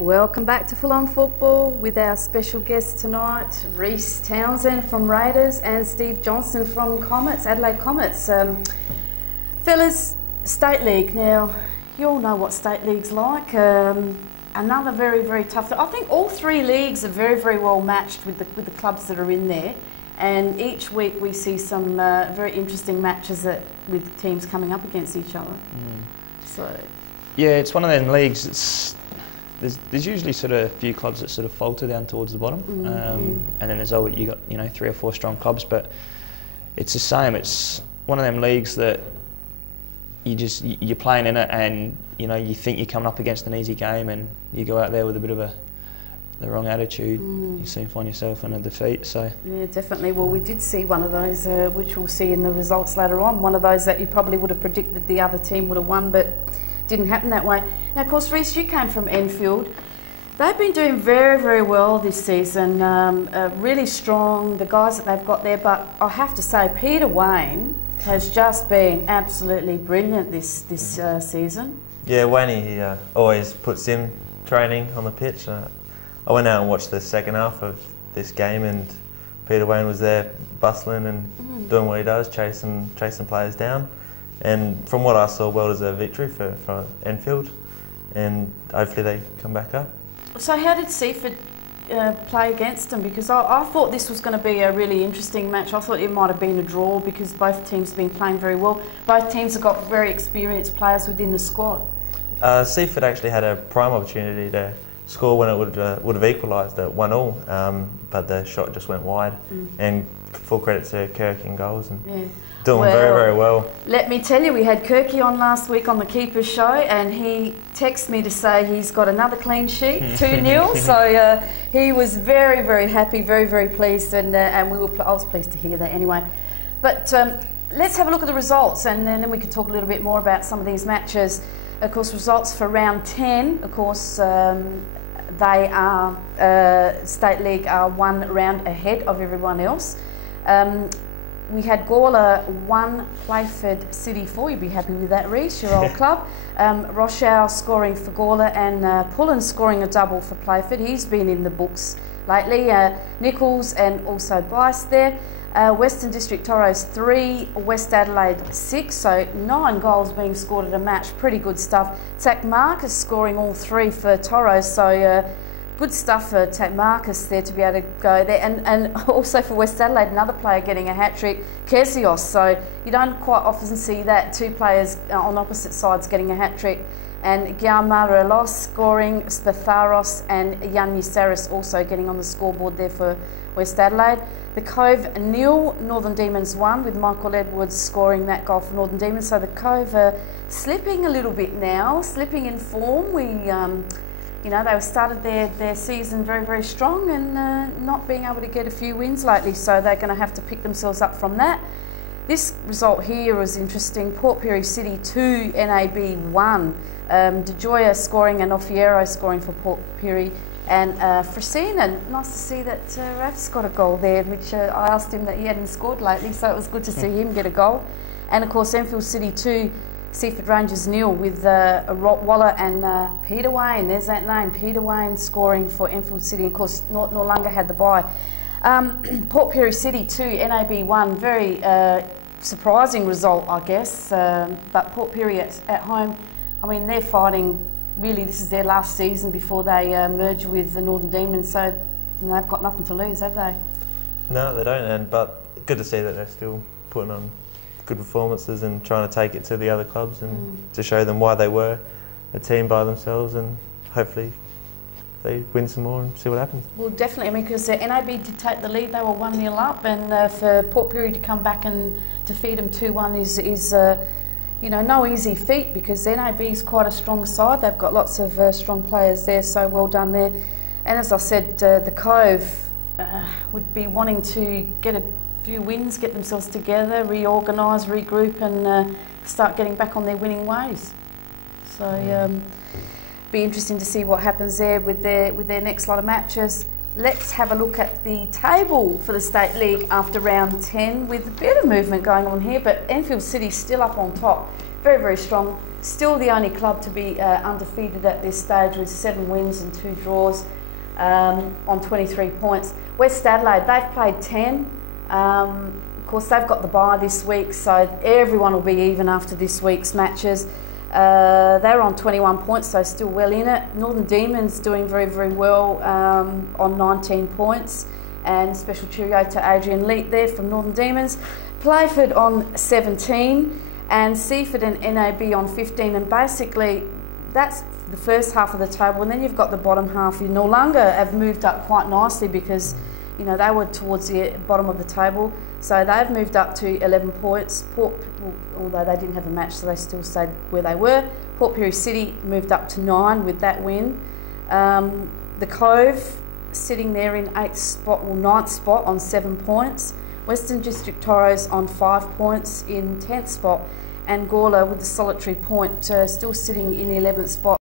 Welcome back to Full On Football with our special guests tonight, Rhys Townsend from Raiders and Steve Johnstone from Comets, Adelaide Comets. Fellas, State League. Now, you all know what State League's like. Another very, very tough. I think all three leagues are very, very well matched with the clubs that are in there. And each week we see some very interesting matches with teams coming up against each other. Yeah, it's one of them leagues. There's usually sort of a few clubs that sort of falter down towards the bottom, and then there's you got 3 or 4 strong clubs. But it's the same. It's one of them leagues that you're playing in it, and you think you're coming up against an easy game, and you go out there with a bit of the wrong attitude. You soon find yourself in a defeat. So yeah, definitely. Well, we did see one of those, which we'll see in the results later on. One of those that you probably would have predicted the other team would have won, but didn't happen that way. Now, of course, Rhys, you came from Enfield. They've been doing very, very well this season. Really strong, the guys that they've got there. But I have to say, Peter Wayne has just been absolutely brilliant this season. Yeah, Wayne, he always puts in training on the pitch. I went out and watched the second half of this game, and Peter Wayne was there bustling and doing what he does, chasing players down. And from what I saw, well-deserved victory for Enfield, and hopefully they come back up. So how did Seaford play against them? Because I thought this was going to be a really interesting match. I thought it might have been a draw because both teams have been playing very well. Both teams have got very experienced players within the squad. Seaford actually had a prime opportunity to score when it would have equalised at 1-1, but the shot just went wide. And full credit to Kirk in goals. And doing very, very well. Let me tell you, we had Kirky on last week on the Keepers show, and he texted me to say he's got another clean sheet, 2-0. So he was very, very happy, very, very pleased, and I was pleased to hear that anyway. But let's have a look at the results, and then we can talk a little bit more about some of these matches. Of course, results for round 10. Of course, they are State League are one round ahead of everyone else. We had Gawler 1, Playford City 4. You'd be happy with that, Rhys, your old club. Rochelle scoring for Gawler, and Pullen scoring a double for Playford. He's been in the books lately. Nichols and also Bice there. Western District Toros 3, West Adelaide 6. So 9 goals being scored at a match. Pretty good stuff. Tack Marcus scoring all 3 for Toros. So good stuff for Tate Marcus there to be able to go there, and also for West Adelaide, another player getting a hat-trick, Kersios. So you don't quite often see that, 2 players on opposite sides getting a hat-trick. And Gianmarelos scoring, Spatharos and Yanni Saris also getting on the scoreboard there for West Adelaide. The Cove 0, Northern Demons 1, with Michael Edwards scoring that goal for Northern Demons. So the Cove are slipping a little bit now, slipping in form. They started their season very, very strong, and not being able to get a few wins lately, so they're going to have to pick themselves up from that. This result here was interesting. Port Pirie City 2, NAB 1. De Joya scoring and Offiero scoring for Port Pirie. And Frasina, nice to see that Raf's got a goal there, which I asked him that he hadn't scored lately, so it was good to see him get a goal. And of course, Enfield City 2, Seaford Rangers 0, with Waller and Peter Wayne. There's that name, Peter Wayne, scoring for Enfield City. Of course, Noarlunga had the bye. Port Pirie City 2, NAB 1. Very surprising result, I guess. But Port Pirie at home, I mean, they're fighting. Really, this is their last season before they merge with the Northern Demons. So they've got nothing to lose, have they? No, they don't. But good to see that they're still putting on good performances and trying to take it to the other clubs and to show them why they were a team by themselves, and hopefully they win some more and see what happens. Well, definitely. I mean, because NAB did take the lead, they were 1-0 up, and for Port Pirie to come back and defeat them 2-1 is no easy feat, because NAB is quite a strong side. They've got lots of strong players there, so well done there. And as I said, the Cove would be wanting to get a few wins, get themselves together, reorganise, regroup, and start getting back on their winning ways. So be interesting to see what happens there with their next lot of matches. Let's have a look at the table for the State League after round 10, with a bit of movement going on here, but Enfield City still up on top. very, very strong. Still the only club to be undefeated at this stage with 7 wins and 2 draws on 23 points. West Adelaide, they've played 10. Of course, they've got the bye this week, so everyone will be even after this week's matches. They're on 21 points, so still well in it. Northern Demons doing very, very well on 19 points. And special cheerio to Adrian Leet there from Northern Demons. Playford on 17 and Seaford and NAB on 15. And basically, that's the first half of the table. And then you've got the bottom half. Noarlunga have moved up quite nicely because, you know, they were towards the bottom of the table. So they've moved up to 11 points. Although they didn't have a match, so they still stayed where they were. Port Pirie City moved up to 9 with that win. The Cove sitting there in 9th spot on 7 points. Western District Toros on 5 points in 10th spot. And Gawler with the solitary point still sitting in the 11th spot.